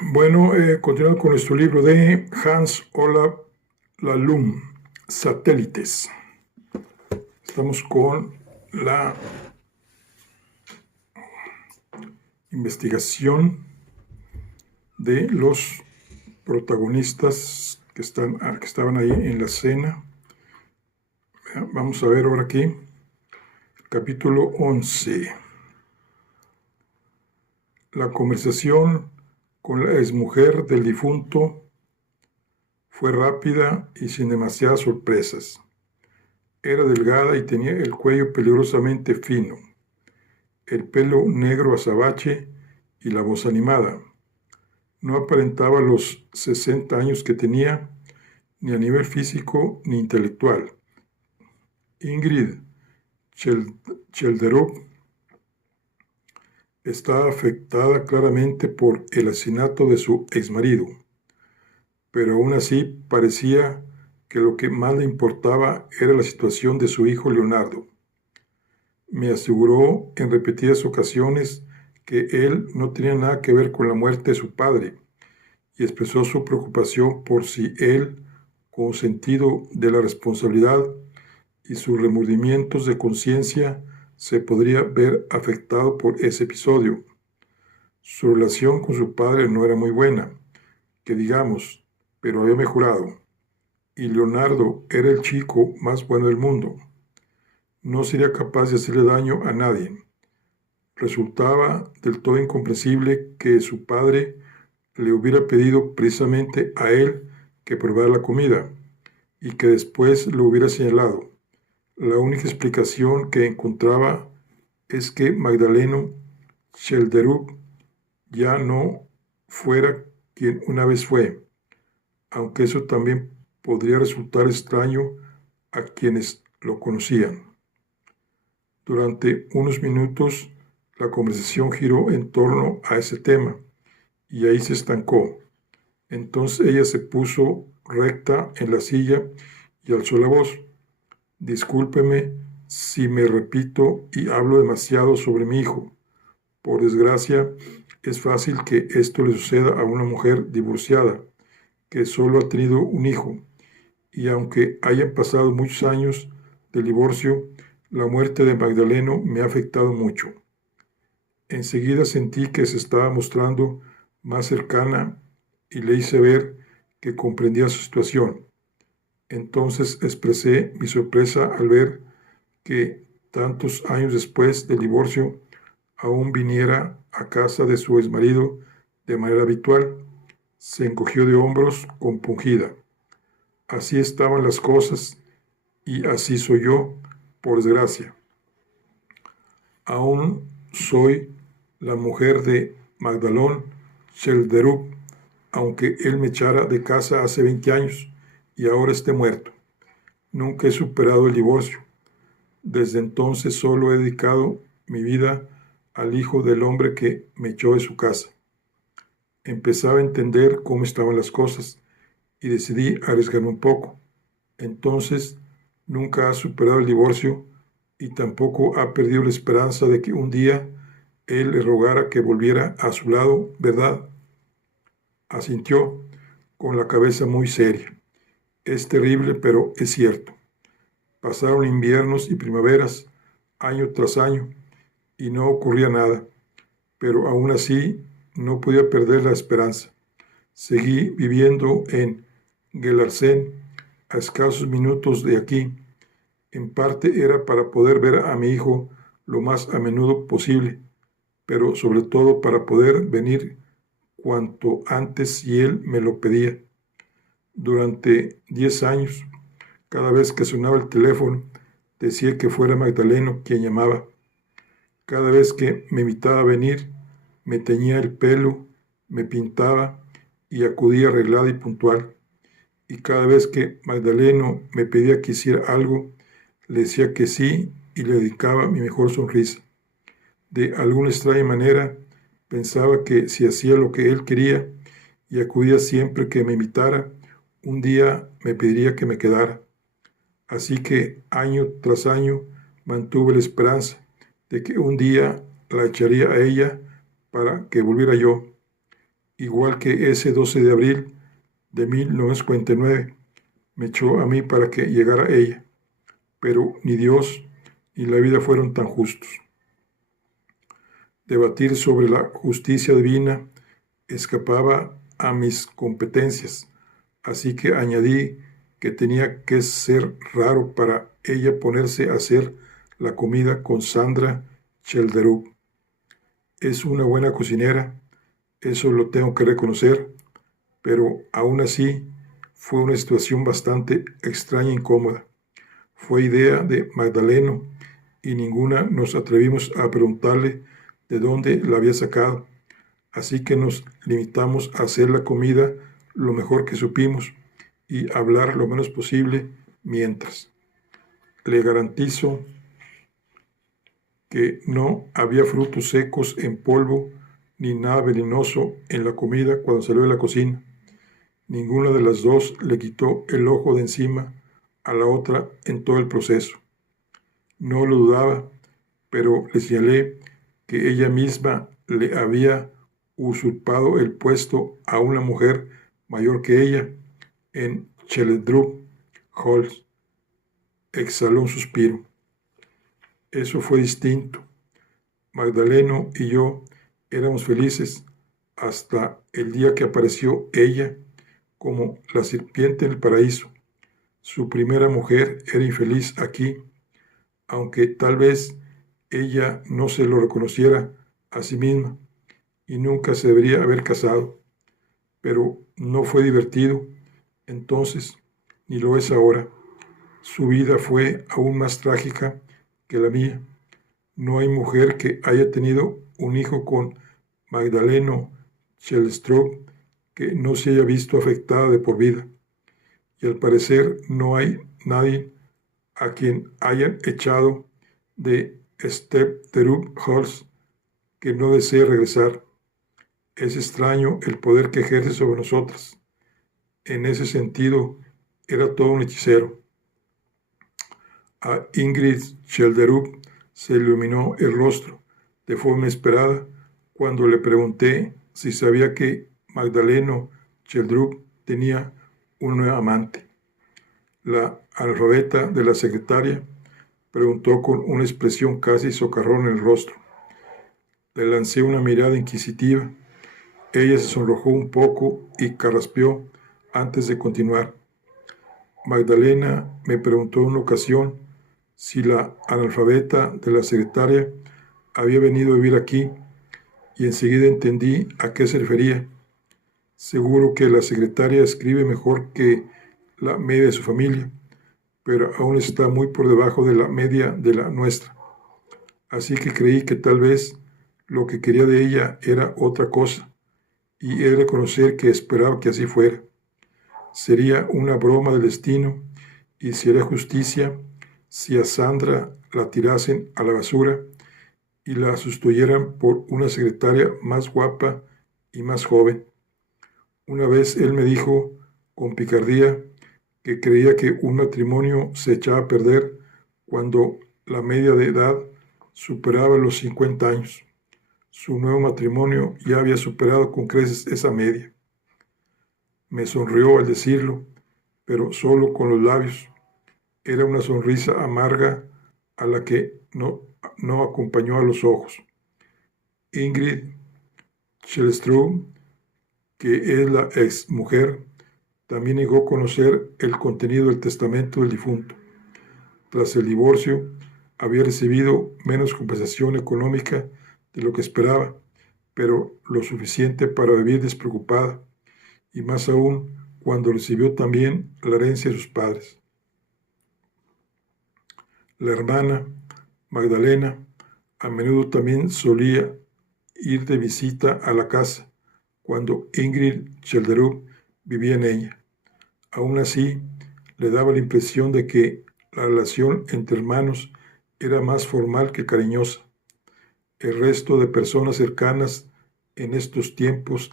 Bueno, continuando con nuestro libro de Hans Olav Lahlum, Satélites. Estamos con la investigación de los protagonistas que estaban ahí en la escena. Vamos a ver ahora aquí el capítulo 11. La conversación con la exmujer del difunto fue rápida y sin demasiadas sorpresas. Era delgada y tenía el cuello peligrosamente fino, el pelo negro azabache y la voz animada. No aparentaba los 60 años que tenía, ni a nivel físico ni intelectual. Ingrid Chelderup estaba afectada claramente por el asesinato de su exmarido, pero aún así parecía que lo que más le importaba era la situación de su hijo Leonardo. Me aseguró en repetidas ocasiones que él no tenía nada que ver con la muerte de su padre y expresó su preocupación por si él, con sentido de la responsabilidad y sus remordimientos de conciencia, se podría ver afectado por ese episodio. Su relación con su padre no era muy buena, que digamos, pero había mejorado, y Leonardo era el chico más bueno del mundo. No sería capaz de hacerle daño a nadie. Resultaba del todo incomprensible que su padre le hubiera pedido precisamente a él que probara la comida y que después lo hubiera señalado. La única explicación que encontraba es que Magdaleno Shelderup ya no fuera quien una vez fue, aunque eso también podría resultar extraño a quienes lo conocían. Durante unos minutos la conversación giró en torno a ese tema y ahí se estancó. Entonces ella se puso recta en la silla y alzó la voz. Discúlpeme si me repito y hablo demasiado sobre mi hijo. Por desgracia, es fácil que esto le suceda a una mujer divorciada, que solo ha tenido un hijo, y aunque hayan pasado muchos años del divorcio, la muerte de Magdaleno me ha afectado mucho. Enseguida sentí que se estaba mostrando más cercana y le hice ver que comprendía su situación. Entonces expresé mi sorpresa al ver que tantos años después del divorcio aún viniera a casa de su exmarido de manera habitual. Se encogió de hombros compungida. Así estaban las cosas y así soy yo, por desgracia. Aún soy la mujer de Magdalón Shelderup, aunque él me echara de casa hace 20 años y ahora esté muerto. Nunca he superado el divorcio. Desde entonces solo he dedicado mi vida al hijo del hombre que me echó de su casa. Empezaba a entender cómo estaban las cosas y decidí arriesgarme un poco. Entonces, nunca ha superado el divorcio y tampoco ha perdido la esperanza de que un día él le rogara que volviera a su lado, ¿verdad? Asintió con la cabeza muy seria. Es terrible, pero es cierto. Pasaron inviernos y primaveras, año tras año, y no ocurría nada, pero aún así no podía perder la esperanza. Seguí viviendo en Gelarsen, a escasos minutos de aquí. En parte era para poder ver a mi hijo lo más a menudo posible, pero sobre todo para poder venir cuanto antes si él me lo pedía. Durante 10 años, cada vez que sonaba el teléfono, decía que fuera Magdaleno quien llamaba. Cada vez que me invitaba a venir, me teñía el pelo, me pintaba y acudía arreglada y puntual. Y cada vez que Magdaleno me pedía que hiciera algo, le decía que sí y le dedicaba mi mejor sonrisa. De alguna extraña manera, pensaba que si hacía lo que él quería y acudía siempre que me invitara, un día me pediría que me quedara. Así que año tras año mantuve la esperanza de que un día la echaría a ella para que volviera yo. igual que ese 12 de abril de 1949 me echó a mí para que llegara ella, pero ni Dios ni la vida fueron tan justos. Debatir sobre la justicia divina escapaba a mis competencias, así que añadí que tenía que ser raro para ella ponerse a hacer la comida con Sandra Chelderup. Es una buena cocinera, eso lo tengo que reconocer, pero aún así fue una situación bastante extraña e incómoda. Fue idea de Magdaleno y ninguna nos atrevimos a preguntarle de dónde la había sacado, así que nos limitamos a hacer la comida lo mejor que supimos y hablar lo menos posible mientras. Le garantizo que no había frutos secos en polvo ni nada venenoso en la comida cuando salió de la cocina. Ninguna de las dos le quitó el ojo de encima a la otra en todo el proceso. No lo dudaba, pero le señalé que ella misma le había usurpado el puesto a una mujer mayor que ella en Chelledrup Hall. Exhaló un suspiro. Eso fue distinto. Magdaleno y yo éramos felices hasta el día que apareció ella como la serpiente en el paraíso. Su primera mujer era infeliz aquí, aunque tal vez ella no se lo reconociera a sí misma y nunca se debería haber casado. Pero no fue divertido entonces, ni lo es ahora. Su vida fue aún más trágica que la mía. No hay mujer que haya tenido un hijo con Magdaleno Chelstrup que no se haya visto afectada de por vida. Y al parecer no hay nadie a quien hayan echado de Stepterup Halls que no desee regresar. Es extraño el poder que ejerce sobre nosotras. En ese sentido, era todo un hechicero. A Ingrid Chelderup se iluminó el rostro de forma inesperada cuando le pregunté si sabía que Magdaleno Chelderup tenía una nueva amante. La analfabeta de la secretaria preguntó con una expresión casi socarrón en el rostro. Le lancé una mirada inquisitiva. Ella se sonrojó un poco y carraspeó antes de continuar. Magdalena me preguntó en una ocasión si la analfabeta de la secretaria había venido a vivir aquí y enseguida entendí a qué se refería. Seguro que la secretaria escribe mejor que la media de su familia, pero aún está muy por debajo de la media de la nuestra. Así que creí que tal vez lo que quería de ella era otra cosa, y he de reconocer que esperaba que así fuera. Sería una broma del destino, y si haría justicia si a Sandra la tirasen a la basura y la sustituyeran por una secretaria más guapa y más joven. Una vez él me dijo con picardía que creía que un matrimonio se echaba a perder cuando la media de edad superaba los 50 años. Su nuevo matrimonio ya había superado con creces esa media. Me sonrió al decirlo, pero solo con los labios. Era una sonrisa amarga a la que no acompañó a los ojos. Ingrid Chelstrup, que es la ex mujer, también negó conocer el contenido del testamento del difunto. Tras el divorcio, había recibido menos compensación económica de lo que esperaba, pero lo suficiente para vivir despreocupada, y más aún cuando recibió también la herencia de sus padres. La hermana, Magdalena, a menudo también solía ir de visita a la casa cuando Ingrid Chelderup vivía en ella. Aún así, le daba la impresión de que la relación entre hermanos era más formal que cariñosa. El resto de personas cercanas en estos tiempos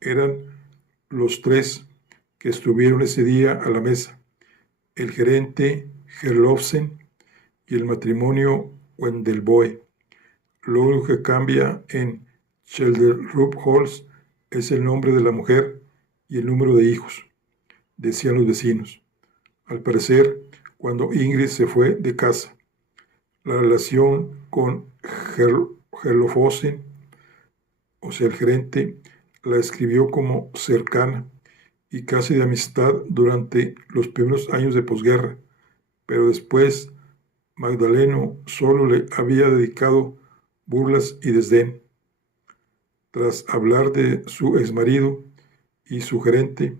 eran los tres que estuvieron ese día a la mesa: el gerente Herlofsen y el matrimonio Wendelboe. Lo único que cambia en Chelderup Halls es el nombre de la mujer y el número de hijos, decían los vecinos. Al parecer, cuando Ingrid se fue de casa, la relación con Hellofosen, o sea, el gerente, la escribió como cercana y casi de amistad durante los primeros años de posguerra, pero después Magdaleno solo le había dedicado burlas y desdén. Tras hablar de su exmarido y su gerente,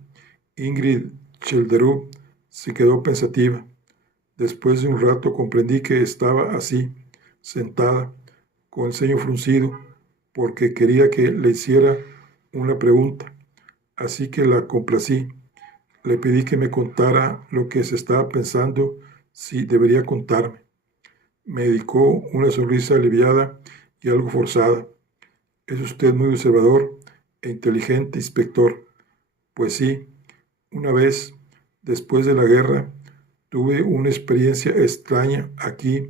Ingrid Chelderú se quedó pensativa. Después de un rato comprendí que estaba así, sentada, con el ceño fruncido, porque quería que le hiciera una pregunta. Así que la complací. Le pedí que me contara lo que se estaba pensando si debería contarme. Me dedicó una sonrisa aliviada y algo forzada. Es usted muy observador e inteligente, inspector. Pues sí, una vez, después de la guerra, tuve una experiencia extraña aquí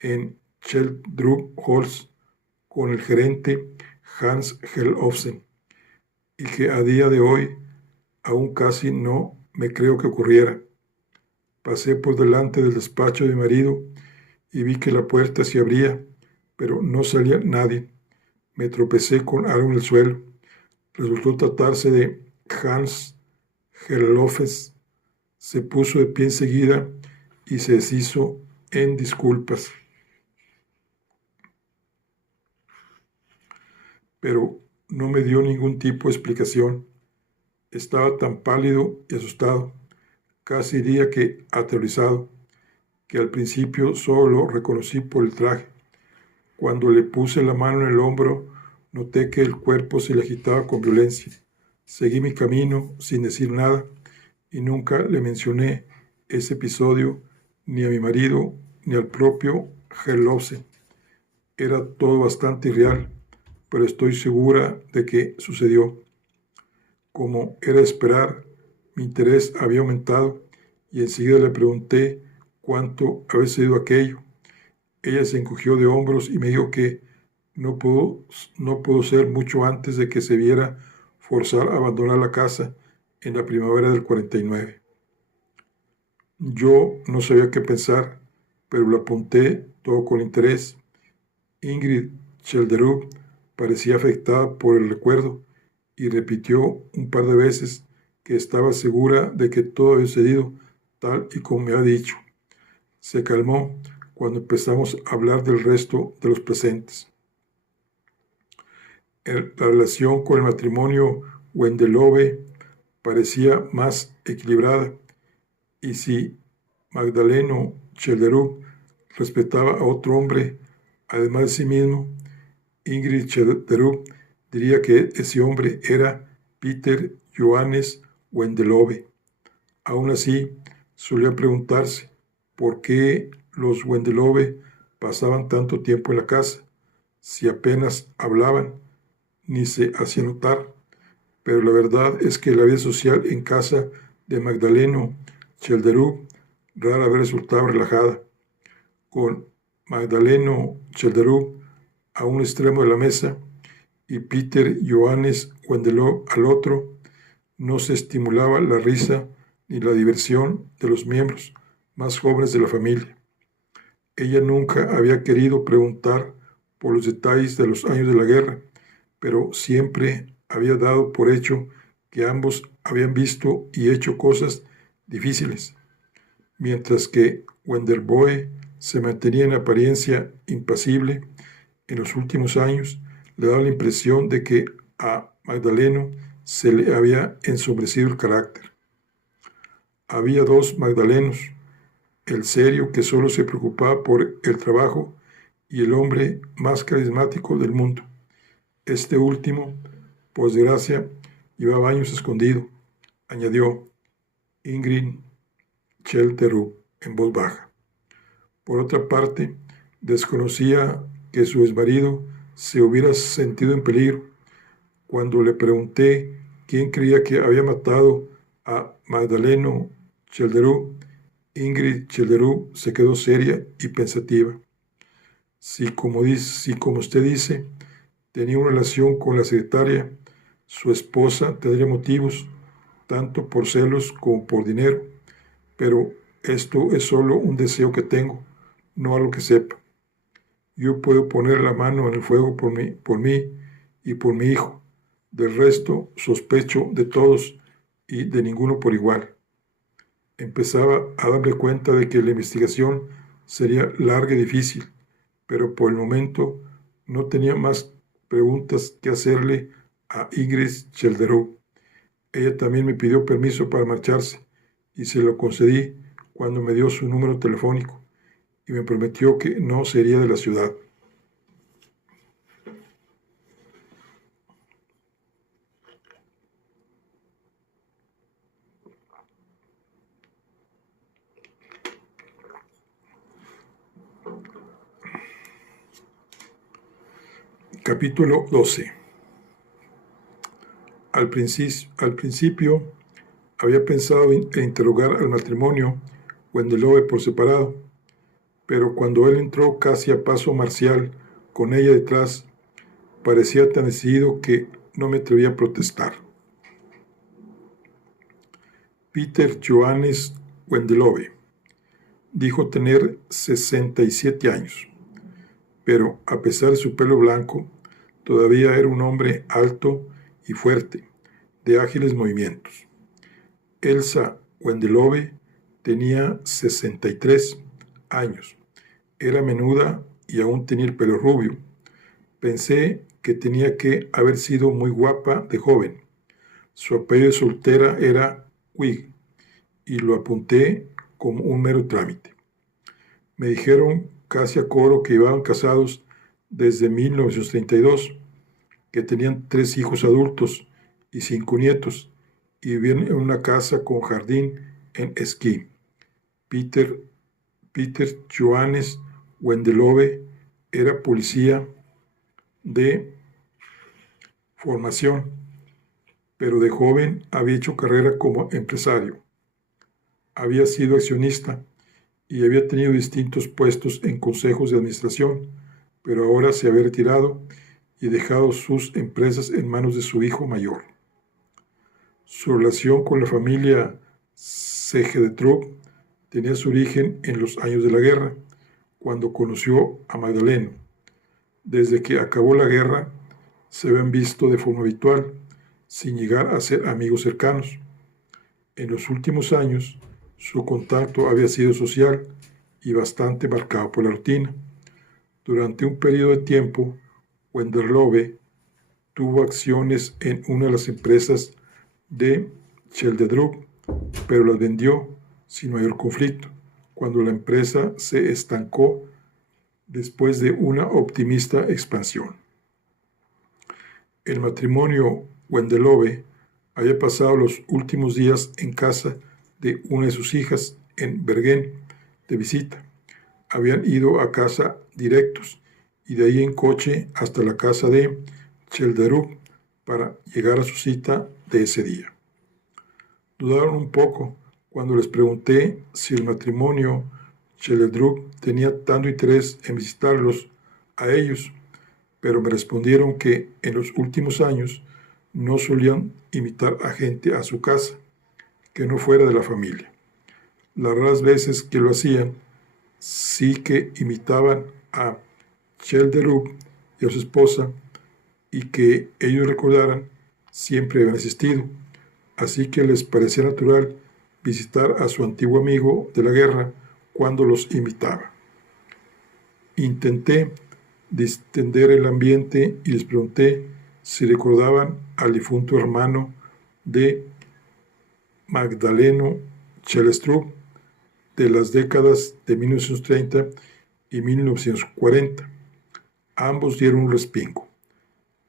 en Scheldrup-Holz con el gerente Hans Helofsen, y que a día de hoy aún casi no me creo que ocurriera. Pasé por delante del despacho de mi marido y vi que la puerta se abría, pero no salía nadie. Me tropecé con algo en el suelo. Resultó tratarse de Hans Helofsen. Se puso de pie enseguida y se deshizo en disculpas. Pero no me dio ningún tipo de explicación. Estaba tan pálido y asustado, casi diría que aterrorizado, que al principio solo lo reconocí por el traje. Cuando le puse la mano en el hombro, noté que el cuerpo se le agitaba con violencia. Seguí mi camino sin decir nada y nunca le mencioné ese episodio ni a mi marido ni al propio Helofsen. Era todo bastante irreal, pero estoy segura de que sucedió. Como era de esperar, mi interés había aumentado y enseguida le pregunté cuánto había sido aquello. Ella se encogió de hombros y me dijo que no pudo ser mucho antes de que se viera forzar a abandonar la casa en la primavera del 49. Yo no sabía qué pensar, pero lo apunté todo con interés. Ingrid Chelderú parecía afectada por el recuerdo y repitió un par de veces que estaba segura de que todo había sucedido tal y como me había dicho. Se calmó cuando empezamos a hablar del resto de los presentes. La relación con el matrimonio Wendelove parecía más equilibrada, y si Magdaleno Chelderú respetaba a otro hombre, además de sí mismo, Ingrid Chelderú diría que ese hombre era Peter Johannes Wendelove. Aún así, solía preguntarse por qué los Wendelove pasaban tanto tiempo en la casa, si apenas hablaban ni se hacían notar. Pero la verdad es que la vida social en casa de Magdaleno Chelderú rara vez resultaba relajada. Con Magdaleno Chelderú a un extremo de la mesa y Peter Johannes Wendelove al otro, no se estimulaba la risa ni la diversión de los miembros más jóvenes de la familia. Ella nunca había querido preguntar por los detalles de los años de la guerra, pero siempre había dado por hecho que ambos habían visto y hecho cosas difíciles, mientras que Wendelboe se mantenía en apariencia impasible. En los últimos años le daba la impresión de que a Magdaleno se le había ensombrecido el carácter. Había dos Magdalenos, el serio que solo se preocupaba por el trabajo y el hombre más carismático del mundo. Este último, por desgracia, llevaba años escondido, añadió Ingrid Chelderú en voz baja. Por otra parte, desconocía que su exmarido se hubiera sentido en peligro. Cuando le pregunté quién creía que había matado a Magdaleno Chelderú, Ingrid Chelderú se quedó seria y pensativa. Si como usted dice, tenía una relación con la secretaria, Su esposa tendría motivos, tanto por celos como por dinero, pero esto es solo un deseo que tengo, no algo que sepa. Yo puedo poner la mano en el fuego por mí y por mi hijo. Del resto, sospecho de todos y de ninguno por igual. Empezaba a darme cuenta de que la investigación sería larga y difícil, pero por el momento no tenía más preguntas que hacerle a Ingrid Chelderou. Ella también me pidió permiso para marcharse y se lo concedí cuando me dio su número telefónico y me prometió que no se iría de la ciudad. Capítulo 12. Al principio había pensado en interrogar al matrimonio Wendelove por separado, pero cuando él entró casi a paso marcial con ella detrás, parecía tan decidido que no me atreví a protestar. Peter Johannes Wendelove dijo tener 67 años, pero a pesar de su pelo blanco, todavía era un hombre alto y fuerte, de ágiles movimientos. Elsa Wendelove tenía 63 años, era menuda y aún tenía el pelo rubio. Pensé que tenía que haber sido muy guapa de joven. Su apellido de soltera era Wig y lo apunté como un mero trámite. Me dijeron casi a coro que llevaban casados desde 1932, que tenían 3 hijos adultos y 5 nietos, y vivían en una casa con jardín en Esquí. Peter Johannes Wendelove era policía de formación, pero de joven había hecho carrera como empresario. Había sido accionista y había tenido distintos puestos en consejos de administración, pero ahora se había retirado y dejado sus empresas en manos de su hijo mayor. Su relación con la familia Segedrup tenía su origen en los años de la guerra, cuando conoció a Magdaleno. Desde que acabó la guerra, se habían visto de forma habitual, sin llegar a ser amigos cercanos. En los últimos años, su contacto había sido social y bastante marcado por la rutina. Durante un periodo de tiempo, Wendelove tuvo acciones en una de las empresas de Cheldedrup, pero las vendió sin mayor conflicto, cuando la empresa se estancó después de una optimista expansión. El matrimonio Wendelove había pasado los últimos días en casa de una de sus hijas en Bergen de visita. Habían ido a casa directos y de ahí en coche hasta la casa de Chelderup para llegar a su cita de ese día. Dudaron un poco cuando les pregunté si el matrimonio Chelderup tenía tanto interés en visitarlos a ellos, pero me respondieron que en los últimos años no solían invitar a gente a su casa que no fuera de la familia. Las raras veces que lo hacían, sí que imitaban a Chelderup y a su esposa, y que ellos recordaran siempre habían asistido, así que les parecía natural visitar a su antiguo amigo de la guerra cuando los invitaba. Intenté distender el ambiente y les pregunté si recordaban al difunto hermano de Magdaleno Chelderup de las décadas de 1930 y 1940. Ambos dieron un respingo.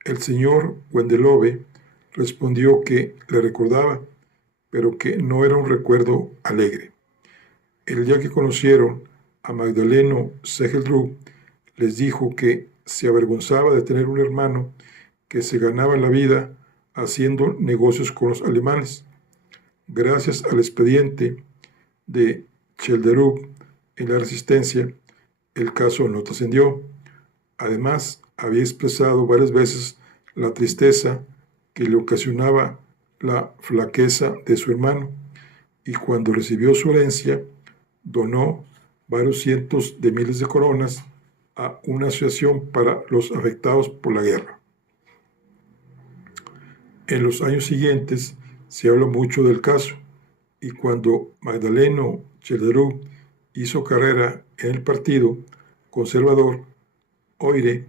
El señor Wendelove respondió que le recordaba, pero que no era un recuerdo alegre. El día que conocieron a Magdaleno Segedrup, les dijo que se avergonzaba de tener un hermano que se ganaba la vida haciendo negocios con los alemanes. Gracias al expediente de Chelderup en la Resistencia, el caso no trascendió. Además, había expresado varias veces la tristeza que le ocasionaba la flaqueza de su hermano, y cuando recibió su herencia, donó varios cientos de miles de coronas a una asociación para los afectados por la guerra. En los años siguientes se habla mucho del caso, y cuando Magdaleno Chelderú hizo carrera en el partido conservador, Oire,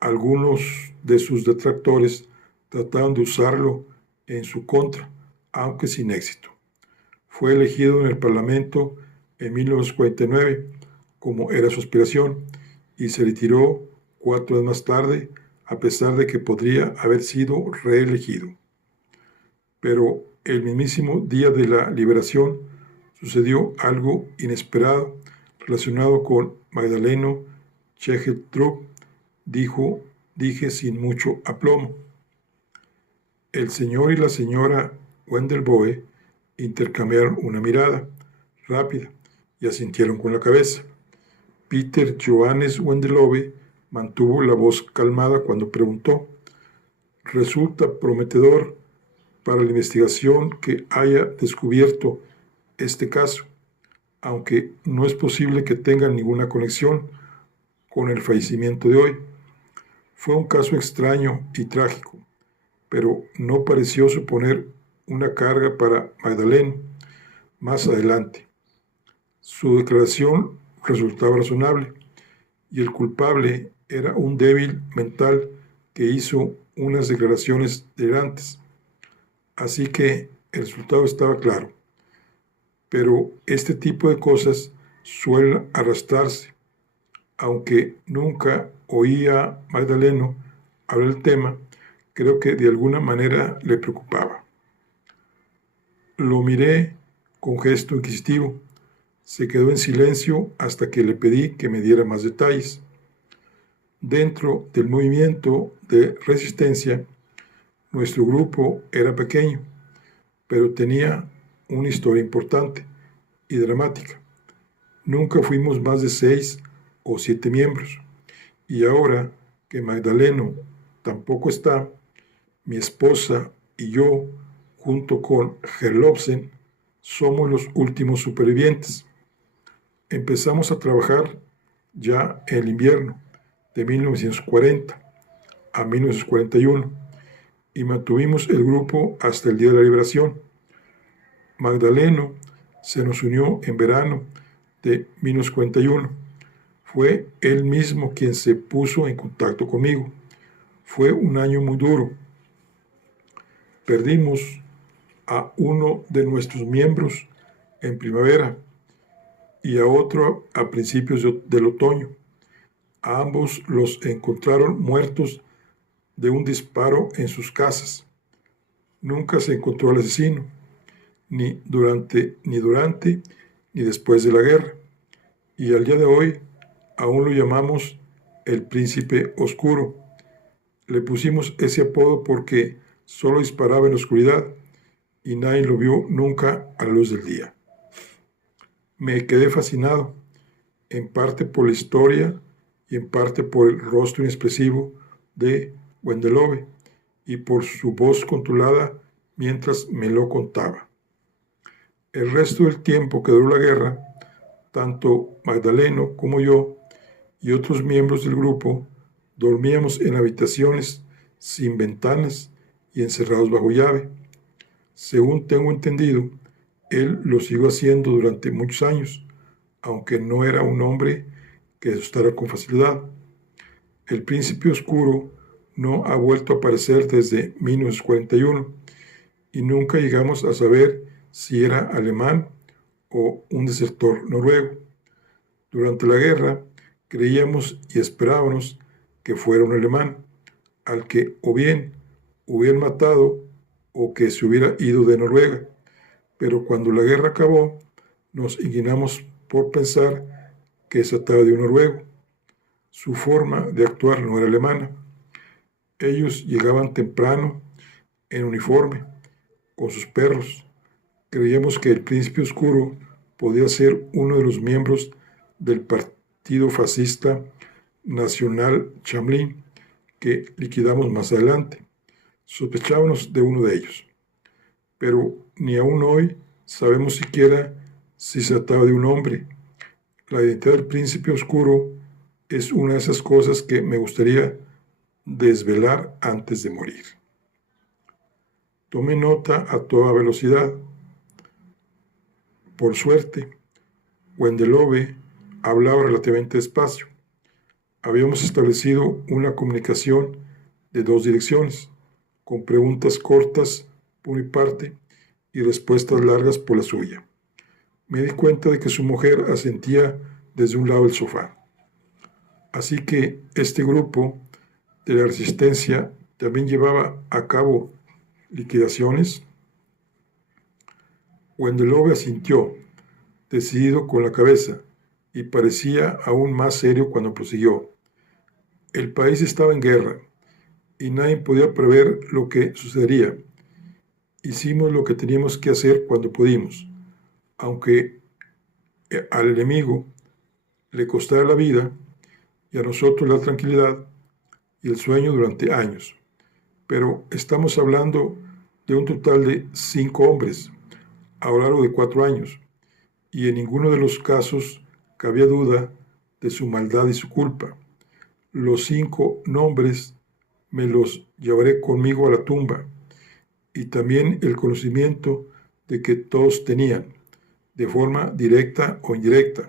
algunos de sus detractores trataron de usarlo en su contra, aunque sin éxito. Fue elegido en el Parlamento en 1949, como era su aspiración, y se retiró 4 años más tarde, a pesar de que podría haber sido reelegido. Pero el mismísimo día de la liberación sucedió algo inesperado relacionado con Magdaleno Chegetrup. Dije sin mucho aplomo. El señor y la señora Wendelboe intercambiaron una mirada rápida y asintieron con la cabeza. Peter Johannes Wendelboe mantuvo la voz calmada cuando preguntó: ¿resulta prometedor para la investigación que haya descubierto este caso, aunque no es posible que tenga ninguna conexión con el fallecimiento de hoy? Fue un caso extraño y trágico, pero no pareció suponer una carga para Magdaleno. Más adelante, su declaración resultaba razonable, y el culpable era un débil mental que hizo unas declaraciones delirantes. Así que el resultado estaba claro. Pero este tipo de cosas suelen arrastrarse. Aunque nunca oía a Magdaleno hablar del tema, creo que de alguna manera le preocupaba. Lo miré con gesto inquisitivo. Se quedó en silencio hasta que le pedí que me diera más detalles. Dentro del movimiento de resistencia, nuestro grupo era pequeño, pero tenía una historia importante y dramática. Nunca fuimos más de 6 o 7 miembros, y ahora que Magdaleno tampoco está, mi esposa y yo, junto con Herlofsen, somos los últimos supervivientes. Empezamos a trabajar ya en el invierno de 1940 a 1941 y mantuvimos el grupo hasta el día de la liberación. Magdaleno se nos unió en verano de 1941. Fue él mismo quien se puso en contacto conmigo. Fue un año muy duro. Perdimos a uno de nuestros miembros en primavera y a otro a principios del otoño. A ambos los encontraron muertos de un disparo en sus casas. Nunca se encontró al asesino, ni durante ni después de la guerra, y al día de hoy aún lo llamamos el Príncipe Oscuro. Le pusimos ese apodo porque solo disparaba en la oscuridad y nadie lo vio nunca a la luz del día. Me quedé fascinado, en parte por la historia y en parte por el rostro inexpresivo de Wendelboe y por su voz controlada mientras me lo contaba. El resto del tiempo que duró la guerra, tanto Magdaleno como yo y otros miembros del grupo dormíamos en habitaciones sin ventanas y encerrados bajo llave. Según tengo entendido, él lo siguió haciendo durante muchos años, aunque no era un hombre que asustara con facilidad. El Príncipe Oscuro no ha vuelto a aparecer desde 1941 y nunca llegamos a saber si era alemán o un desertor noruego. Durante la guerra creíamos y esperábamos que fuera un alemán, al que o bien hubieran matado o que se hubiera ido de Noruega. Pero cuando la guerra acabó, nos inclinamos por pensar que se trataba de un noruego. Su forma de actuar no era alemana. Ellos llegaban temprano en uniforme, con sus perros. Creíamos que el Príncipe Oscuro podía ser uno de los miembros del partido fascista Nacional Chamlin, que liquidamos más adelante. Sospechábamos de uno de ellos, pero ni aún hoy sabemos siquiera si se trataba de un hombre. La identidad del príncipe oscuro es una de esas cosas que me gustaría desvelar antes de morir. Tomé nota a toda velocidad. Por suerte, Wendelove hablaba relativamente despacio. Habíamos establecido una comunicación de 2 direcciones, con preguntas cortas por mi parte y respuestas largas por la suya. Me di cuenta de que su mujer asentía desde un lado del sofá. Así que este grupo de la resistencia también llevaba a cabo liquidaciones. Wendelove asintió, decidido con la cabeza, y parecía aún más serio cuando prosiguió. El país estaba en guerra y nadie podía prever lo que sucedería. Hicimos lo que teníamos que hacer cuando pudimos, aunque al enemigo le costara la vida y a nosotros la tranquilidad y el sueño durante años. Pero estamos hablando de un total de 5 hombres a lo largo de 4 años, y en ninguno de los casos cabía duda de su maldad y su culpa. Los 5 nombres me los llevaré conmigo a la tumba, y también el conocimiento de que todos tenían, de forma directa o indirecta,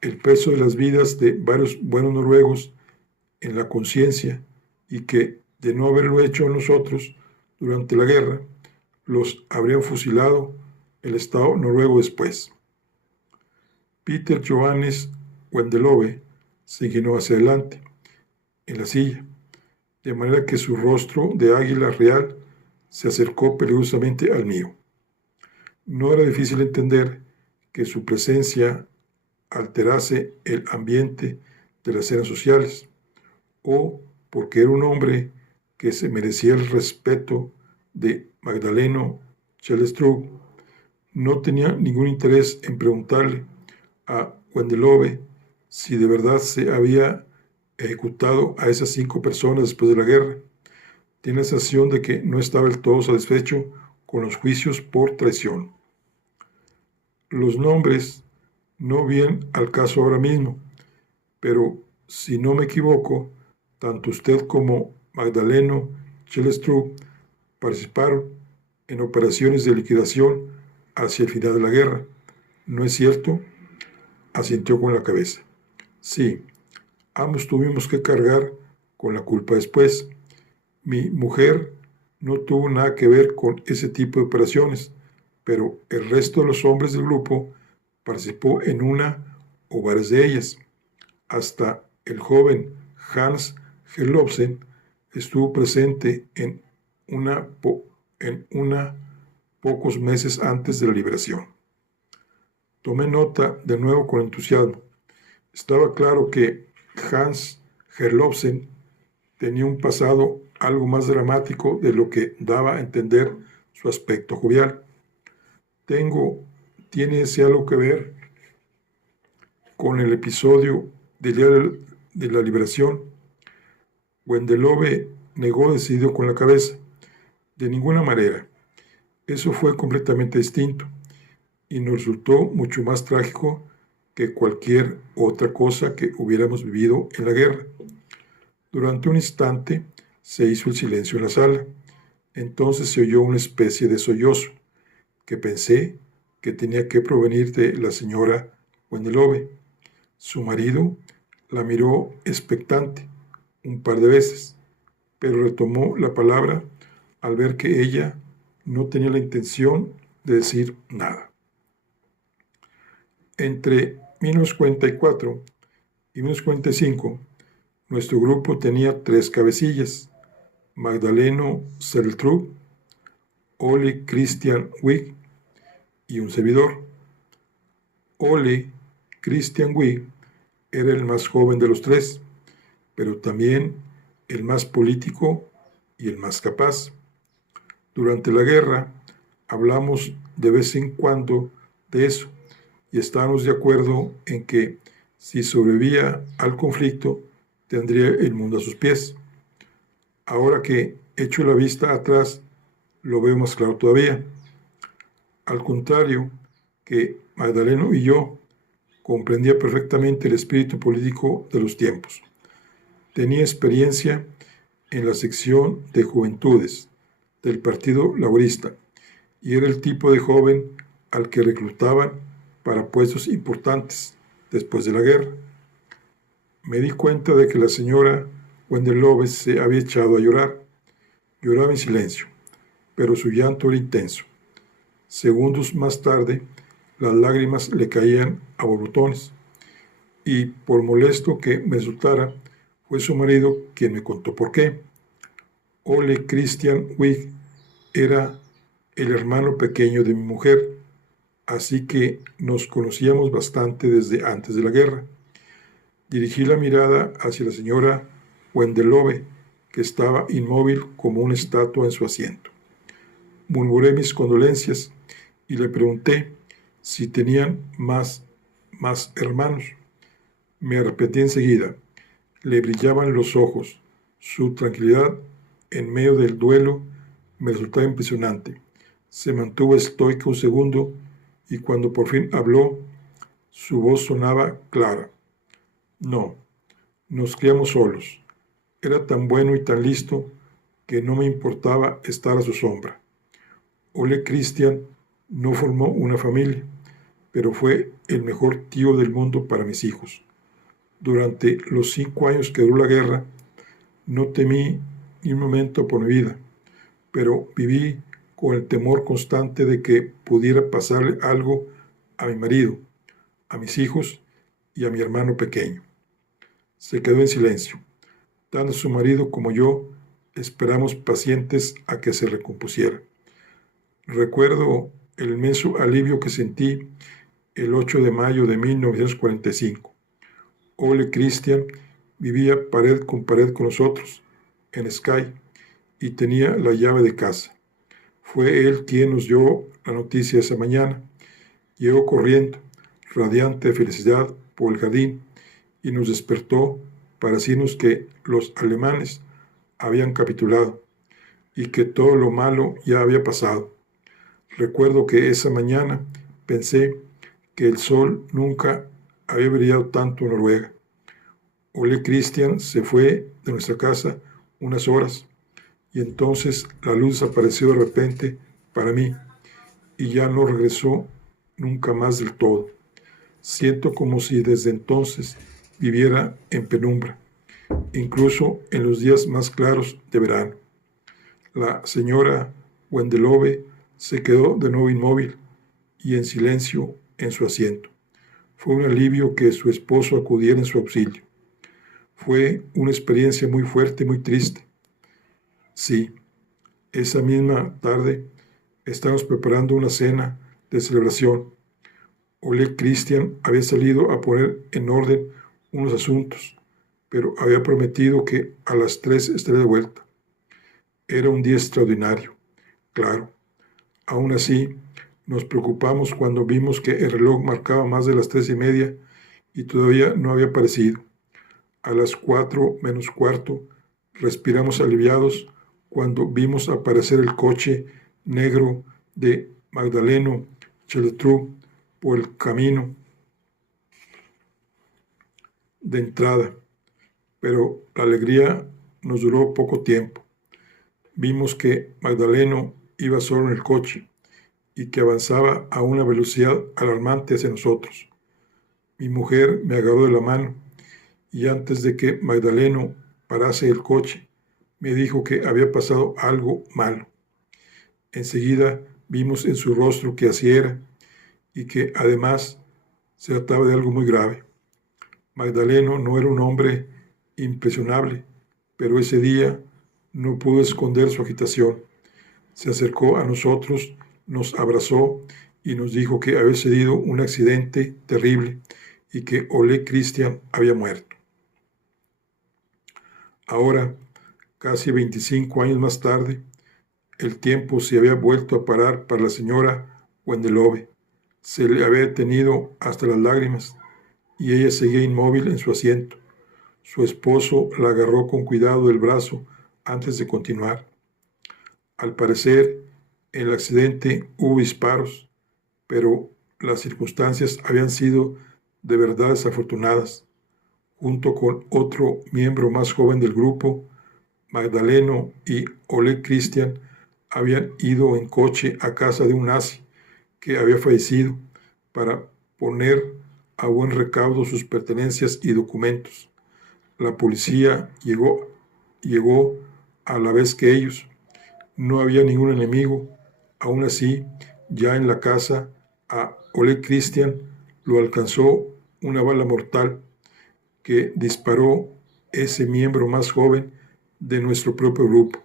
el peso de las vidas de varios buenos noruegos en la conciencia, y que, de no haberlo hecho nosotros durante la guerra, los habrían fusilado el Estado noruego después. Peter Johannes Wendelove se inclinó hacia adelante, en la silla, de manera que su rostro de águila real se acercó peligrosamente al mío. No era difícil entender que su presencia alterase el ambiente de las cenas sociales, o porque era un hombre que se merecía el respeto de Magdaleno Kjellstrup. No tenía ningún interés en preguntarle a Wendelove si de verdad se había ejecutado a esas 5 personas después de la guerra. Tiene la sensación de que no estaba del todo satisfecho con los juicios por traición. Los nombres no vienen al caso ahora mismo, pero si no me equivoco, tanto usted como Magdaleno Kjellstrup participaron en operaciones de liquidación hacia el final de la guerra, ¿no es cierto? Asintió con la cabeza. Sí, ambos tuvimos que cargar con la culpa después. Mi mujer no tuvo nada que ver con ese tipo de operaciones, pero el resto de los hombres del grupo participó en una o varias de ellas. Hasta el joven Hans Herlofsen estuvo presente en una pocos meses antes de la liberación. Tomé nota de nuevo con entusiasmo. Estaba claro que Hans Herlofsen tenía un pasado algo más dramático de lo que daba a entender su aspecto jovial. ¿Tiene ese algo que ver con el episodio del día de la liberación? Wendelove negó decidido con la cabeza. De ninguna manera. Eso fue completamente distinto y nos resultó mucho más trágico que cualquier otra cosa que hubiéramos vivido en la guerra. Durante un instante se hizo el silencio en la sala. Entonces se oyó una especie de sollozo que pensé que tenía que provenir de la señora Wendelove. Su marido la miró expectante un par de veces, pero retomó la palabra al ver que ella no tenía la intención de decir nada. Entre 1944 y 1945, nuestro grupo tenía 3 cabecillas: Magdaleno Kjellstrup, Ole Christian Wiig y un servidor. Ole Christian Wiig era el más joven de los 3, pero también el más político y el más capaz. Durante la guerra hablamos de vez en cuando de eso y estábamos de acuerdo en que si sobrevivía al conflicto tendría el mundo a sus pies. Ahora que Echo la vista atrás, lo veo más claro todavía. Al contrario que Magdaleno y yo, comprendía perfectamente el espíritu político de los tiempos. Tenía experiencia en la sección de juventudes del Partido Laborista y era el tipo de joven al que reclutaban para puestos importantes después de la guerra. Me di cuenta de que la señora Wendelove se había echado a llorar. Lloraba en silencio, pero su llanto era intenso. Segundos más tarde, las lágrimas le caían a borbotones, y por molesto que me resultara, fue su marido quien me contó por qué. Ole Christian Wig era el hermano pequeño de mi mujer, así que nos conocíamos bastante desde antes de la guerra. Dirigí la mirada hacia la señora Wendelove, que estaba inmóvil como una estatua en su asiento. Murmuré mis condolencias y le pregunté si tenían más hermanos. Me arrepentí enseguida. Le brillaban los ojos. Su tranquilidad en medio del duelo me resultaba impresionante. Se mantuvo estoica un segundo y cuando por fin habló, su voz sonaba clara. No, nos criamos solos. Era tan bueno y tan listo que no me importaba estar a su sombra. Ole Christian no formó una familia, pero fue el mejor tío del mundo para mis hijos. Durante los 5 años que duró la guerra, no temí ni un momento por mi vida, pero viví con el temor constante de que pudiera pasarle algo a mi marido, a mis hijos y a mi hermano pequeño. Se quedó en silencio. Tanto su marido como yo esperamos pacientes a que se recompusiera. Recuerdo el inmenso alivio que sentí el 8 de mayo de 1945. Ole Christian vivía pared con nosotros en Sky y tenía la llave de casa. Fue él quien nos dio la noticia esa mañana. Llegó corriendo, radiante de felicidad, por el jardín y nos despertó para decirnos que los alemanes habían capitulado y que todo lo malo ya había pasado. Recuerdo que esa mañana pensé que el sol nunca había brillado tanto en Noruega. Ole Christian se fue de nuestra casa unas horas y entonces la luz desapareció de repente para mí y ya no regresó nunca más del todo. Siento como si desde entonces viviera en penumbra, incluso en los días más claros de verano. La señora Wendelove se quedó de nuevo inmóvil y en silencio en su asiento. Fue un alivio que su esposo acudiera en su auxilio. Fue una experiencia muy fuerte y muy triste. Sí, esa misma tarde estábamos preparando una cena de celebración. Ole Christian había salido a poner en orden unos asuntos, pero había prometido que a las 3 estaría de vuelta. Era un día extraordinario, claro. Aún así, nos preocupamos cuando vimos que el reloj marcaba más de las 3:30 y todavía no había aparecido. A las 4 menos cuarto, respiramos aliviados cuando vimos aparecer el coche negro de Magdaleno Cheltrú por el camino de entrada, pero la alegría nos duró poco tiempo. Vimos que Magdaleno iba solo en el coche y que avanzaba a una velocidad alarmante hacia nosotros. Mi mujer me agarró de la mano y antes de que Magdaleno parase el coche, me dijo que había pasado algo malo. Enseguida vimos en su rostro que así era y que además se trataba de algo muy grave. Magdaleno no era un hombre impresionable, pero ese día no pudo esconder su agitación. Se acercó a nosotros, nos abrazó y nos dijo que había sucedido un accidente terrible y que Ole Christian había muerto. Ahora, casi 25 años más tarde, el tiempo se había vuelto a parar para la señora Wendelove. Se le había detenido hasta las lágrimas y ella seguía inmóvil en su asiento. Su esposo la agarró con cuidado del brazo antes de continuar. Al parecer, en el accidente hubo disparos, pero las circunstancias habían sido de verdad desafortunadas. Junto con otro miembro más joven del grupo, Magdaleno y Oleg Christian habían ido en coche a casa de un nazi que había fallecido para poner a buen recaudo sus pertenencias y documentos. La policía llegó a la vez que ellos. No había ningún enemigo. Aún así, ya en la casa, a Oleg Christian lo alcanzó una bala mortal que disparó ese miembro más joven de nuestro propio grupo.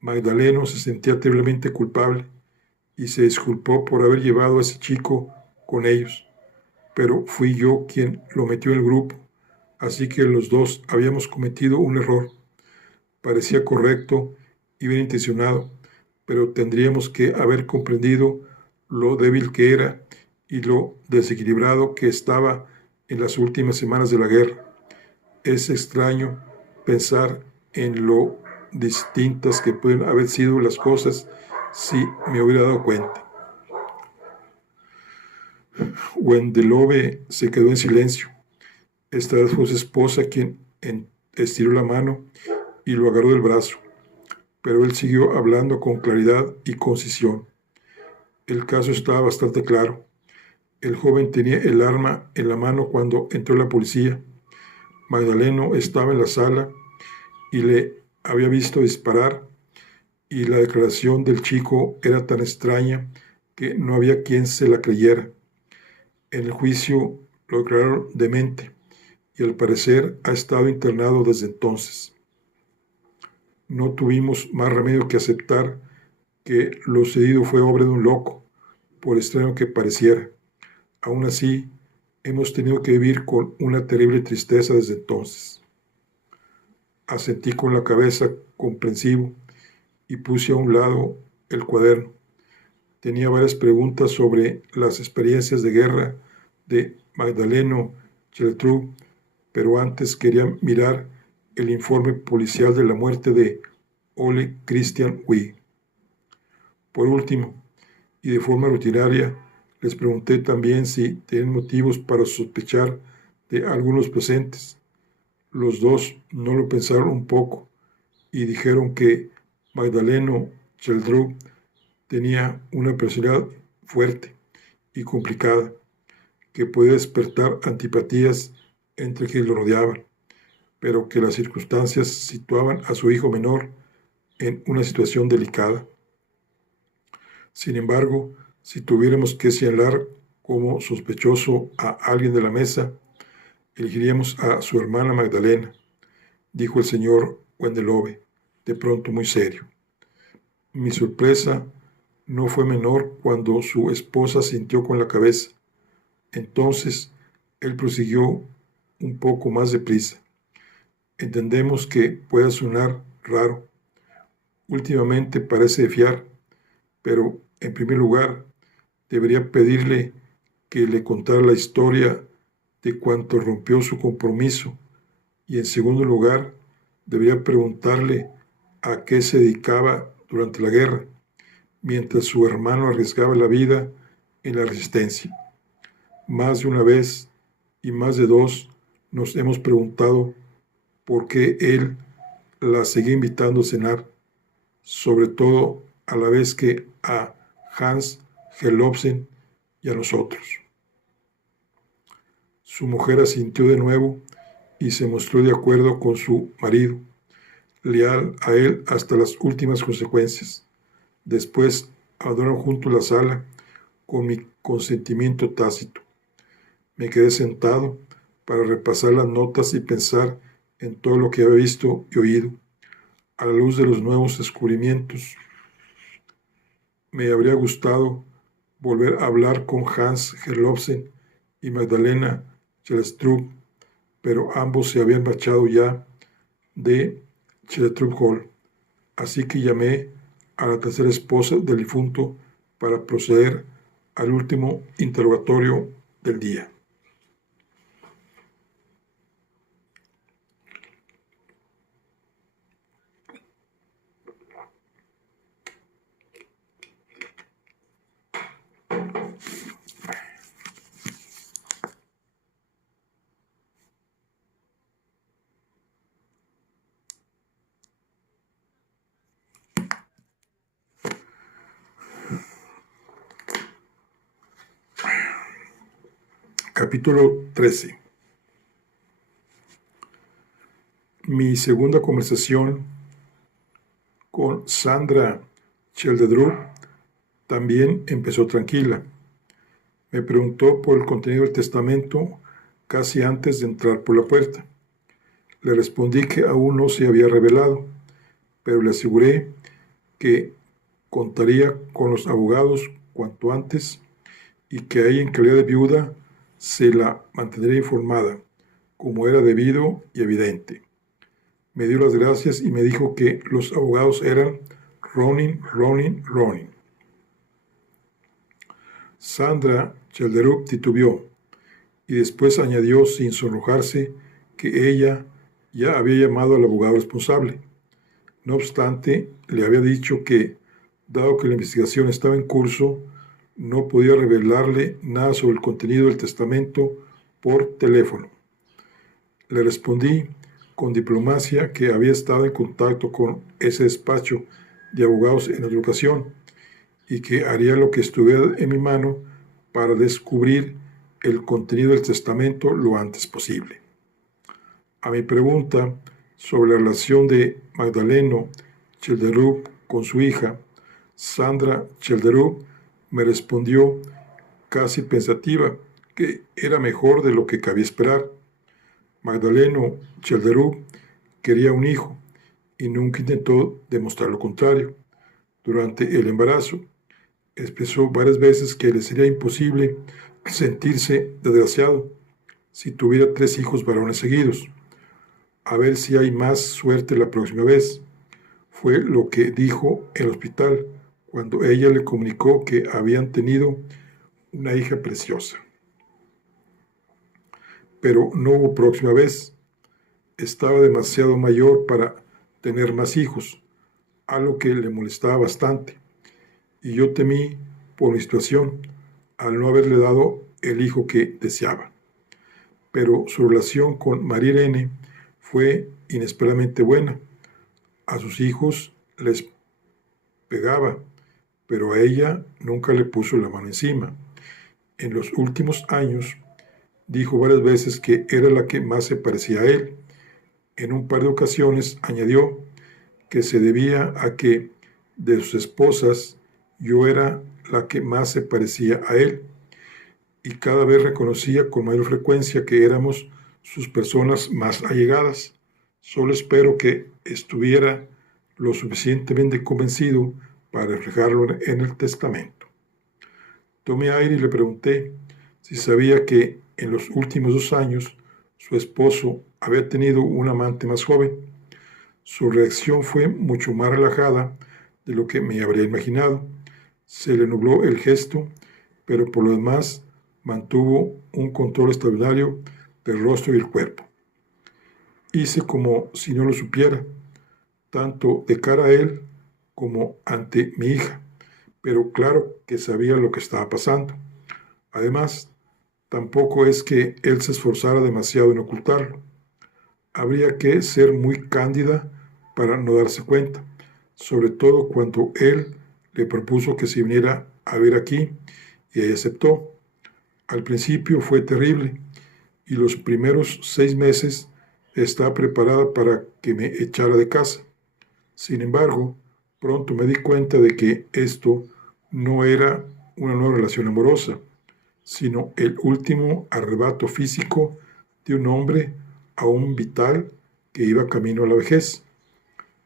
Magdaleno se sentía terriblemente culpable y se disculpó por haber llevado a ese chico con ellos, pero fui yo quien lo metió en el grupo, así que los dos habíamos cometido un error. Parecía correcto y bien intencionado, pero tendríamos que haber comprendido lo débil que era y lo desequilibrado que estaba en las últimas semanas de la guerra. Es extraño pensar en lo distintas que pueden haber sido las cosas si me hubiera dado cuenta. Wendelove se quedó en silencio. Esta vez fue su esposa quien estiró la mano y lo agarró del brazo, pero él siguió hablando con claridad y concisión. El caso estaba bastante claro. El joven tenía el arma en la mano cuando entró la policía. Magdaleno estaba en la sala y le había visto disparar, y la declaración del chico era tan extraña que no había quien se la creyera. En el juicio lo declararon demente y al parecer ha estado internado desde entonces. No tuvimos más remedio que aceptar que lo sucedido fue obra de un loco, por extraño que pareciera. Aún así, hemos tenido que vivir con una terrible tristeza desde entonces. Asentí con la cabeza, comprensivo, y puse a un lado el cuaderno. Tenía varias preguntas sobre las experiencias de guerra de Magdaleno Cheltrub, pero antes quería mirar el informe policial de la muerte de Ole Christian Wee. Por último, y de forma rutinaria, les pregunté también si tenían motivos para sospechar de algunos presentes. Los dos no lo pensaron un poco y dijeron que Magdaleno Cheltrub tenía una personalidad fuerte y complicada que podía despertar antipatías entre quienes lo rodeaban, pero que las circunstancias situaban a su hijo menor en una situación delicada. Sin embargo, si tuviéramos que señalar como sospechoso a alguien de la mesa, elegiríamos a su hermana Magdalena, dijo el señor Wendelove, de pronto muy serio. Mi sorpresa no fue menor cuando su esposa sintió con la cabeza. Entonces, él prosiguió un poco más deprisa. Entendemos que pueda sonar raro. Últimamente parece de fiar, pero en primer lugar, debería pedirle que le contara la historia de cuánto rompió su compromiso y en segundo lugar, debería preguntarle a qué se dedicaba durante la guerra, mientras su hermano arriesgaba la vida en la resistencia. Más de una vez y más de dos nos hemos preguntado por qué él la seguía invitando a cenar, sobre todo a la vez que a Hans Gelobsen y a nosotros. Su mujer asintió de nuevo y se mostró de acuerdo con su marido, leal a él hasta las últimas consecuencias. Después abandonaron juntos la sala con mi consentimiento tácito. Me quedé sentado para repasar las notas y pensar en todo lo que había visto y oído. A la luz de los nuevos descubrimientos, me habría gustado volver a hablar con Hans Gerlofsen y Magdalena Cheltrub, pero ambos se habían marchado ya de Cheltrub Hall. Así que llamé a la tercera esposa del difunto para proceder al último interrogatorio del día. Capítulo 13. Mi segunda conversación con Sandra Cheldedrup también empezó tranquila. Me preguntó por el contenido del testamento casi antes de entrar por la puerta. Le respondí que aún no se había revelado, pero le aseguré que contaría con los abogados cuanto antes y que a ella, en calidad de viuda, se la mantendría informada, como era debido y evidente. Me dio las gracias y me dijo que los abogados eran Ronin. Sandra Cheldedrup titubeó y después añadió sin sonrojarse que ella ya había llamado al abogado responsable. No obstante, le había dicho que, dado que la investigación estaba en curso, no podía revelarle nada sobre el contenido del testamento por teléfono. Le respondí con diplomacia que había estado en contacto con ese despacho de abogados en otra ocasión y que haría lo que estuviera en mi mano para descubrir el contenido del testamento lo antes posible. A mi pregunta sobre la relación de Magdaleno Cheldedrup con su hija, Sandra Cheldedrup me respondió casi pensativa que era mejor de lo que cabía esperar. Magdaleno Cheldedrup quería un hijo y nunca intentó demostrar lo contrario. Durante el embarazo, expresó varias veces que le sería imposible sentirse desgraciado si tuviera 3 hijos varones seguidos. A ver si hay más suerte la próxima vez, fue lo que dijo en el hospital cuando ella le comunicó que habían tenido una hija preciosa. Pero no hubo próxima vez. Estaba demasiado mayor para tener más hijos, algo que le molestaba bastante, y yo temí por mi situación al no haberle dado el hijo que deseaba. Pero su relación con María Irene fue inesperadamente buena. A sus hijos les pegaba, pero a ella nunca le puso la mano encima. En los últimos años dijo varias veces que era la que más se parecía a él. En un par de ocasiones añadió que se debía a que de sus esposas yo era la que más se parecía a él, y cada vez reconocía con mayor frecuencia que éramos sus personas más allegadas. Solo espero que estuviera lo suficientemente convencido para reflejarlo en el testamento. Tomé aire y le pregunté si sabía que en los últimos 2 años su esposo había tenido un amante más joven. Su reacción fue mucho más relajada de lo que me habría imaginado. Se le nubló el gesto, pero por lo demás mantuvo un control extraordinario del rostro y el cuerpo. Hice como si no lo supiera, tanto de cara a él como ante mi hija, pero claro que sabía lo que estaba pasando. Además, tampoco es que él se esforzara demasiado en ocultarlo. Habría que ser muy cándida para no darse cuenta, sobre todo cuando él le propuso que se viniera a ver aquí y ella aceptó. Al principio fue terrible y los primeros 6 meses estaba preparada para que me echara de casa. Sin embargo, pronto me di cuenta de que esto no era una nueva relación amorosa, sino el último arrebato físico de un hombre aún vital que iba camino a la vejez.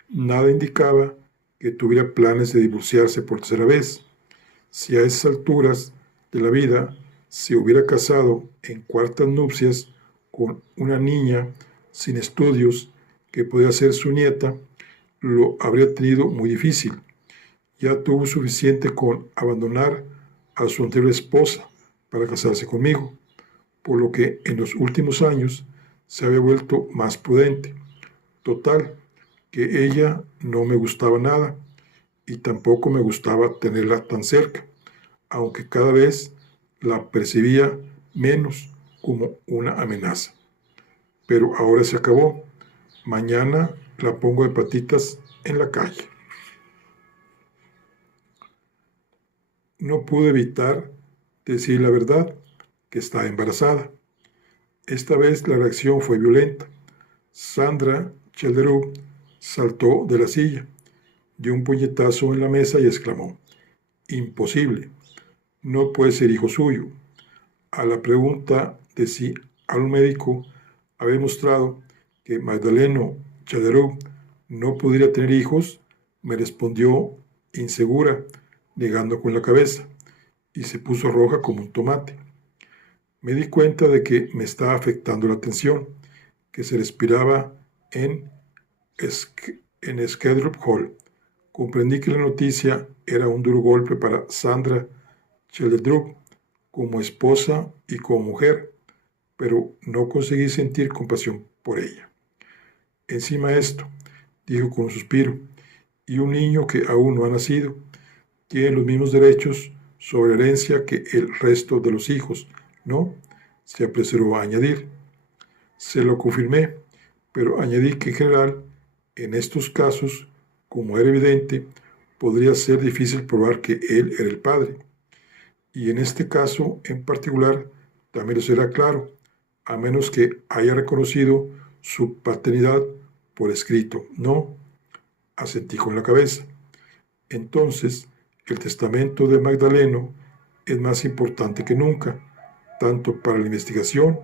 Nada indicaba que tuviera planes de divorciarse por tercera vez. Si a esas alturas de la vida se hubiera casado en cuartas nupcias con una niña sin estudios que podía ser su nieta, lo habría tenido muy difícil. Ya tuvo suficiente con abandonar a su anterior esposa para casarse conmigo, por lo que en los últimos años se había vuelto más prudente. Total, que ella no me gustaba nada y tampoco me gustaba tenerla tan cerca, aunque cada vez la percibía menos como una amenaza. Pero ahora se acabó. Mañana la pongo de patitas en la calle. No pude evitar decir la verdad. que está embarazada. Esta vez la reacción fue violenta. Sandra Chellerup saltó de la silla, dio un puñetazo en la mesa y exclamó: «Imposible, no puede ser hijo suyo». A la pregunta de si algún médico había mostrado que Magdaleno Chellerup no podría tener hijos, me respondió insegura, negando con la cabeza, y se puso roja como un tomate. Me di cuenta de que me estaba afectando la tensión que se respiraba en Skedrup Hall. Comprendí que la noticia era un duro golpe para Sandra Chellerup como esposa y como mujer, pero no conseguí sentir compasión por ella. «Encima de esto», dijo con un suspiro, «y un niño que aún no ha nacido tiene los mismos derechos sobre herencia que el resto de los hijos, ¿no?», se apresuró a añadir. Se lo confirmé, pero añadí que en general, en estos casos, como era evidente, podría ser difícil probar que él era el padre. Y en este caso en particular también lo será, claro, a menos que haya reconocido su paternidad por escrito. «No», asentí con la cabeza. «Entonces, el testamento de Magdaleno es más importante que nunca, tanto para la investigación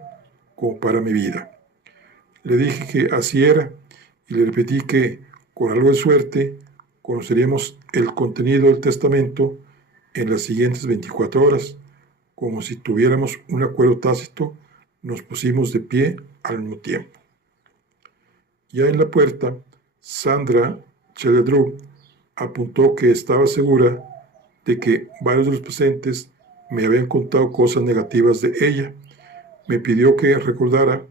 como para mi vida». Le dije que así era y le repetí que, con algo de suerte, conoceríamos el contenido del testamento en las siguientes 24 horas. Como si tuviéramos un acuerdo tácito, nos pusimos de pie al mismo tiempo. Ya en la puerta, Sandra Chellerup apuntó que estaba segura de que varios de los presentes me habían contado cosas negativas de ella. Me pidió que recordara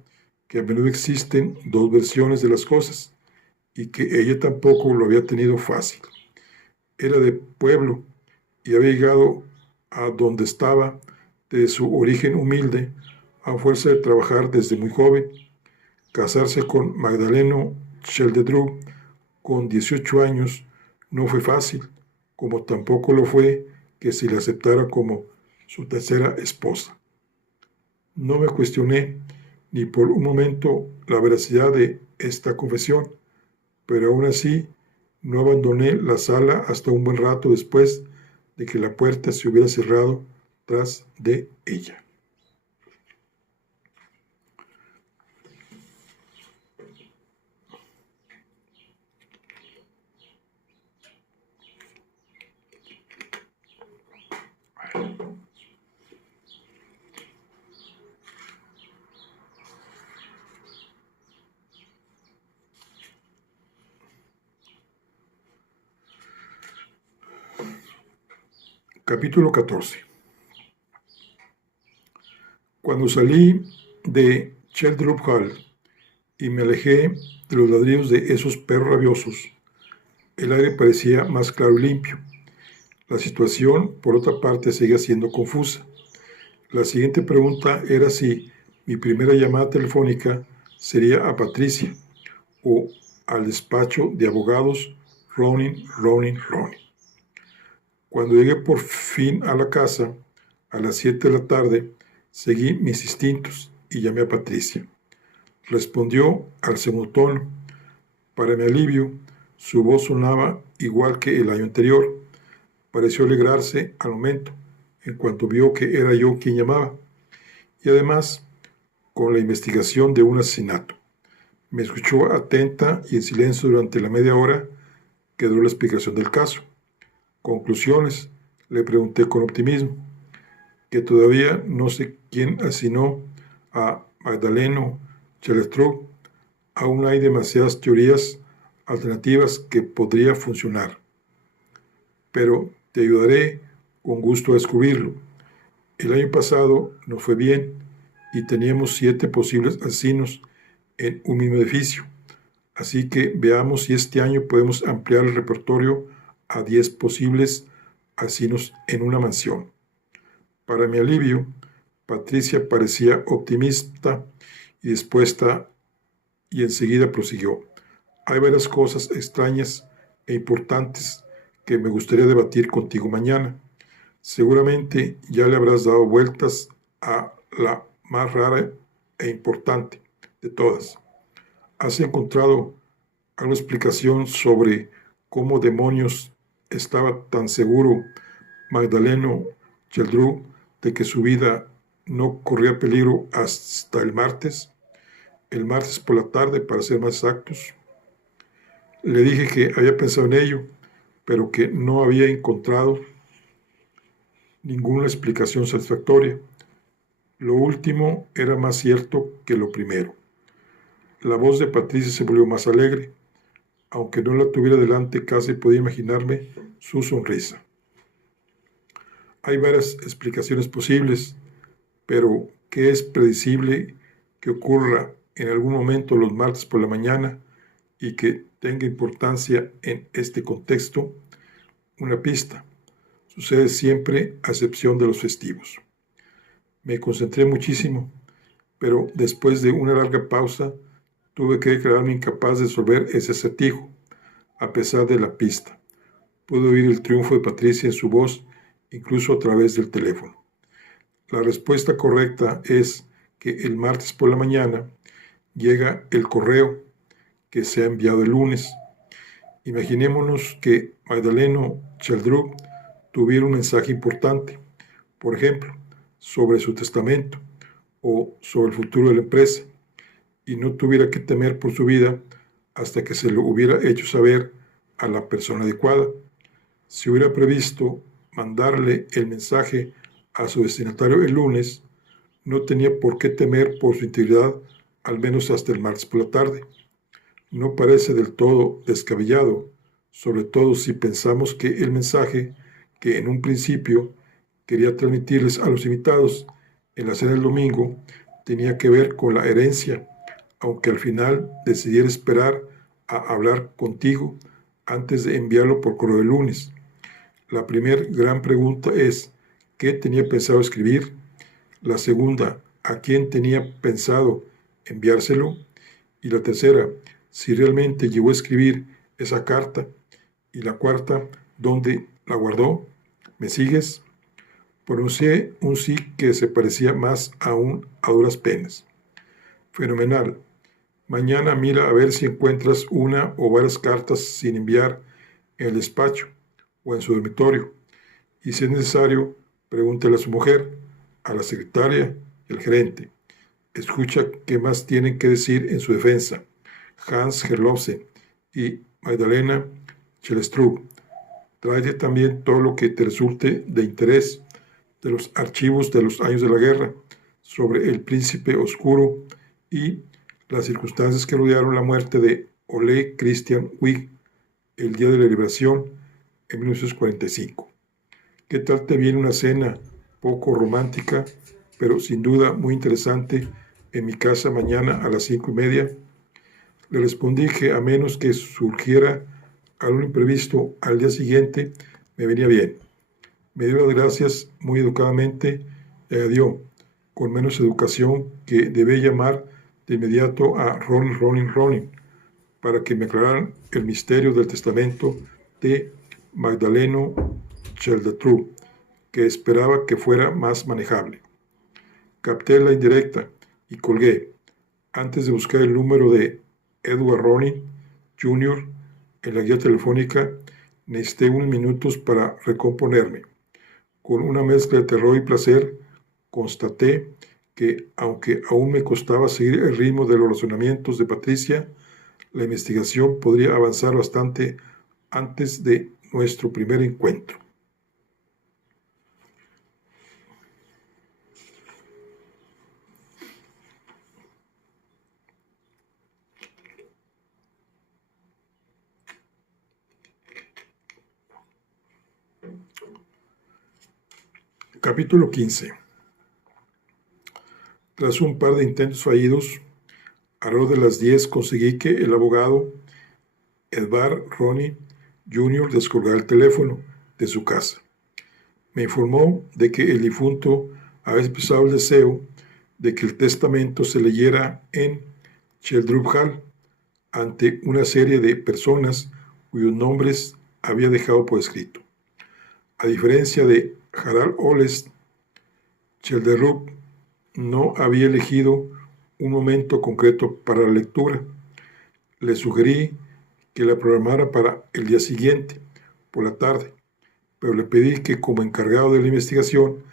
que a menudo existen dos versiones de las cosas y que ella tampoco lo había tenido fácil. Era de pueblo y había llegado a donde estaba de su origen humilde a fuerza de trabajar desde muy joven. Casarse con Magdaleno Chellerup con 18 años no fue fácil, como tampoco lo fue que se le aceptara como su tercera esposa. No me cuestioné ni por un momento la veracidad de esta confesión, pero aún así no abandoné la sala hasta un buen rato después de que la puerta se hubiera cerrado tras de ella. Capítulo 14. Cuando salí de Chellerup Hall y me alejé de los ladridos de esos perros rabiosos, el aire parecía más claro y limpio. La situación, por otra parte, seguía siendo confusa. La siguiente pregunta era si mi primera llamada telefónica sería a Patricia o al despacho de abogados Ronin. Cuando llegué por fin a la casa, a las 7 de la tarde, seguí mis instintos y llamé a Patricia. Respondió al segundo tono. Para mi alivio, su voz sonaba igual que el año anterior. Pareció alegrarse al momento, en cuanto vio que era yo quien llamaba, y además con la investigación de un asesinato. Me escuchó atenta y en silencio durante la media hora que duró la explicación del caso. «¿Conclusiones?», le pregunté con optimismo. «Que todavía no sé quién asesinó a Magdaleno Chellerup. Aún hay demasiadas teorías alternativas que podría funcionar. Pero te ayudaré con gusto a descubrirlo. El año pasado nos fue bien y teníamos 7 posibles asesinos en un mismo edificio. Así que veamos si este año podemos ampliar el repertorio a 10 posibles asesinos en una mansión». Para mi alivio, Patricia parecía optimista y dispuesta, y enseguida prosiguió. «Hay varias cosas extrañas e importantes que me gustaría debatir contigo mañana. Seguramente ya le habrás dado vueltas a la más rara e importante de todas. ¿Has encontrado alguna explicación sobre cómo demonios estaba tan seguro Magdaleno Cheldru de que su vida no corría peligro hasta el martes por la tarde para ser más exactos? Le dije que había pensado en ello, pero que no había encontrado ninguna explicación satisfactoria. Lo último era más cierto que lo primero. La voz de Patricia se volvió más alegre. Aunque no la tuviera delante, casi podía imaginarme su sonrisa. Hay varias explicaciones posibles, pero ¿qué es predecible que ocurra en algún momento los martes por la mañana y que tenga importancia en este contexto? Una pista. Sucede siempre a excepción de los festivos. Me concentré muchísimo, pero después de una larga pausa tuve que declararme incapaz de resolver ese acertijo, a pesar de la pista. Pude oír el triunfo de Patricia en su voz, incluso a través del teléfono. La respuesta correcta es que el martes por la mañana llega el correo que se ha enviado el lunes. Imaginémonos que Magdaleno Cheldru tuviera un mensaje importante, por ejemplo, sobre su testamento o sobre el futuro de la empresa, y no tuviera que temer por su vida hasta que se lo hubiera hecho saber a la persona adecuada. Si hubiera previsto mandarle el mensaje a su destinatario el lunes, no tenía por qué temer por su integridad, al menos hasta el martes por la tarde. No parece del todo descabellado, sobre todo si pensamos que el mensaje que en un principio quería transmitirles a los invitados en la cena del domingo tenía que ver con la herencia, aunque al final decidiera esperar a hablar contigo antes de enviarlo por correo el lunes. La primera gran pregunta es, ¿qué tenía pensado escribir? La segunda, ¿a quién tenía pensado enviárselo? Y la tercera, si realmente llegó a escribir esa carta. Y la cuarta, ¿dónde la guardó? ¿Me sigues? Pronuncié un sí que se parecía más aún a duras penas. Fenomenal. Mañana mira a ver si encuentras una o varias cartas sin enviar en el despacho o en su dormitorio. Y si es necesario, pregúntale a su mujer, a la secretaria y al gerente. Escucha qué más tienen que decir en su defensa Hans Herlofsen y Magdalena Cheldru. Tráete también todo lo que te resulte de interés de los archivos de los años de la guerra, sobre el príncipe oscuro y las circunstancias que rodearon la muerte de Ole Christian Wigg el día de la liberación en 1945. ¿Qué tal te viene una cena poco romántica, pero sin duda muy interesante, en mi casa mañana a las 5:30? Le respondí que a menos que surgiera algún imprevisto al día siguiente, me venía bien. Me dio las gracias muy educadamente y añadió, con menos educación, que debía llamar de inmediato a Ronin, para que me aclararan el misterio del testamento de Magdaleno Cheldru, que esperaba que fuera más manejable. Capté la indirecta y colgué. Antes de buscar el número de Edward Ronin Jr. en la guía telefónica, necesité unos minutos para recomponerme. Con una mezcla de terror y placer, constaté que, aunque aún me costaba seguir el ritmo de los razonamientos de Patricia, la investigación podría avanzar bastante antes de nuestro primer encuentro. Capítulo 15. Tras un par de intentos fallidos, alrededor de las 10 conseguí que el abogado Edward Ronin Jr. descolgara el teléfono de su casa. Me informó de que el difunto había expresado el deseo de que el testamento se leyera en Cheldru Hall ante una serie de personas cuyos nombres había dejado por escrito. A diferencia de Harald Olest, Cheldru no había elegido un momento concreto para la lectura. Le sugerí que la programara para el día siguiente, por la tarde, pero le pedí que como encargado de la investigación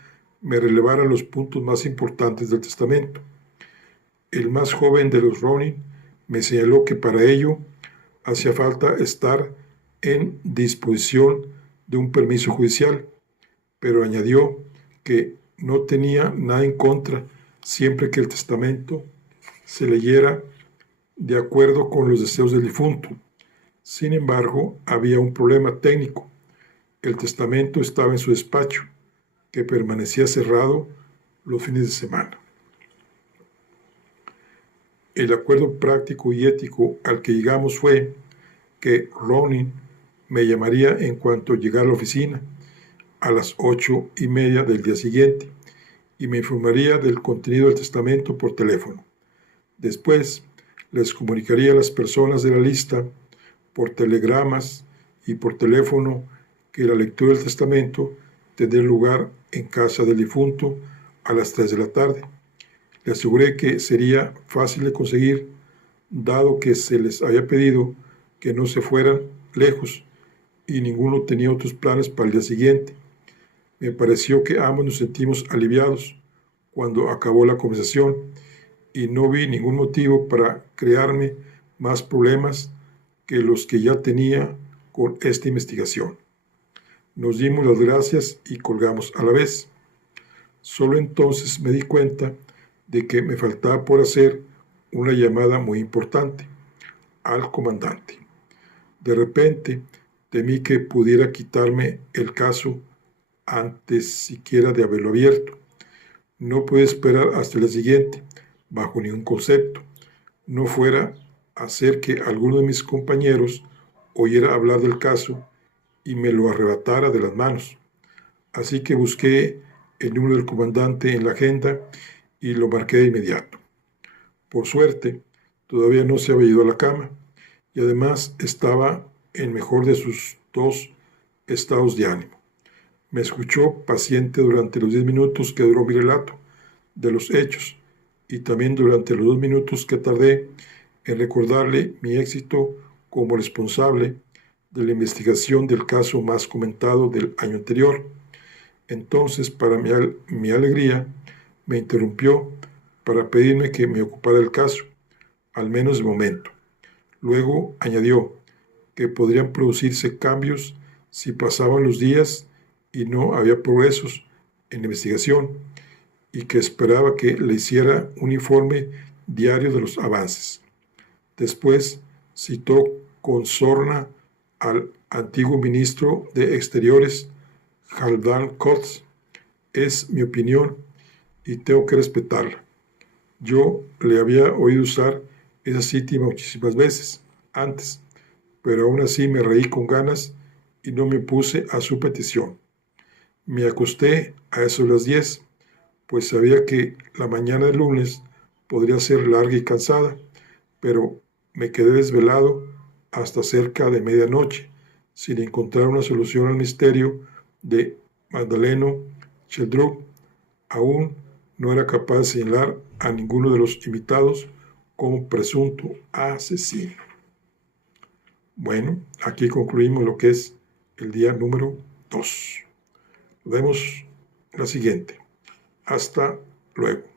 me relevara los puntos más importantes del testamento. El más joven de los Ronin me señaló que para ello hacía falta estar en disposición de un permiso judicial, pero añadió que no tenía nada en contra siempre que el testamento se leyera de acuerdo con los deseos del difunto. Sin embargo, había un problema técnico. El testamento estaba en su despacho, que permanecía cerrado los fines de semana. El acuerdo práctico y ético al que llegamos fue que Ronin me llamaría en cuanto llegara a la oficina a las 8:30 del día siguiente y me informaría del contenido del testamento por teléfono. Después les comunicaría a las personas de la lista por telegramas y por teléfono que la lectura del testamento tendría lugar en casa del difunto a las 3 de la tarde. Le aseguré que sería fácil de conseguir, dado que se les había pedido que no se fueran lejos y ninguno tenía otros planes para el día siguiente. Me pareció que ambos nos sentimos aliviados cuando acabó la conversación y no vi ningún motivo para crearme más problemas que los que ya tenía con esta investigación. Nos dimos las gracias y colgamos a la vez. Solo entonces me di cuenta de que me faltaba por hacer una llamada muy importante al comandante. De repente temí que pudiera quitarme el caso antes siquiera de haberlo abierto. No pude esperar hasta el siguiente, bajo ningún concepto. No fuera a hacer que alguno de mis compañeros oyera hablar del caso y me lo arrebatara de las manos. Así que busqué el número del comandante en la agenda y lo marqué de inmediato. Por suerte, todavía no se había ido a la cama y además estaba en mejor de sus 2 estados de ánimo. Me escuchó paciente durante los 10 minutos que duró mi relato de los hechos y también durante los 2 minutos que tardé en recordarle mi éxito como responsable de la investigación del caso más comentado del año anterior. Entonces, para mi alegría, me interrumpió para pedirme que me ocupara el caso, al menos de momento. Luego añadió que podrían producirse cambios si pasaban los días y no había progresos en la investigación, y que esperaba que le hiciera un informe diario de los avances. Después citó con sorna al antiguo ministro de Exteriores, Haldane Kotz. Es mi opinión y tengo que respetarla. Yo le había oído usar esa cita muchísimas veces antes, pero aún así me reí con ganas y no me opuse a su petición. Me acosté a eso de las 10, pues sabía que la mañana del lunes podría ser larga y cansada, pero me quedé desvelado hasta cerca de medianoche, sin encontrar una solución al misterio de Magdaleno Sheldrup. Aún no era capaz de señalar a ninguno de los invitados como presunto asesino. Bueno, aquí concluimos lo que es el día número 2. Nos vemos en la siguiente. Hasta luego.